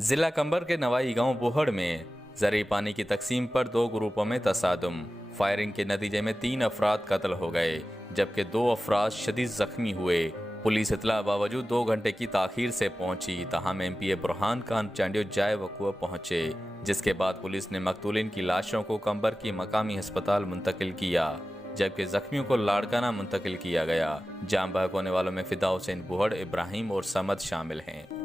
जिला कंबर के नवाई गांव बोहड़ में जरिए पानी की तकसीम पर दो ग्रुपों में तसादुम। फायरिंग के नतीजे में 3 अफराद कत्ल हो गए जबकि 2 अफराद शदीद जख्मी हुए। पुलिस इतला बावजूद 2 घंटे की ताखीर से पहुंची, तहम एमपीए बुरहान खान चांडियो जाए वक़ुआ पहुंचे, जिसके बाद पुलिस ने मकतूलिन की लाशों को कंबर की मकामी अस्पताल मुंतकिल किया जबकि जख्मियों को लाड़काना मुंतकिल किया गया। जाम बहक होने वालों में फिदा हुसैन बुहड़, इब्राहिम और समद शामिल हैं।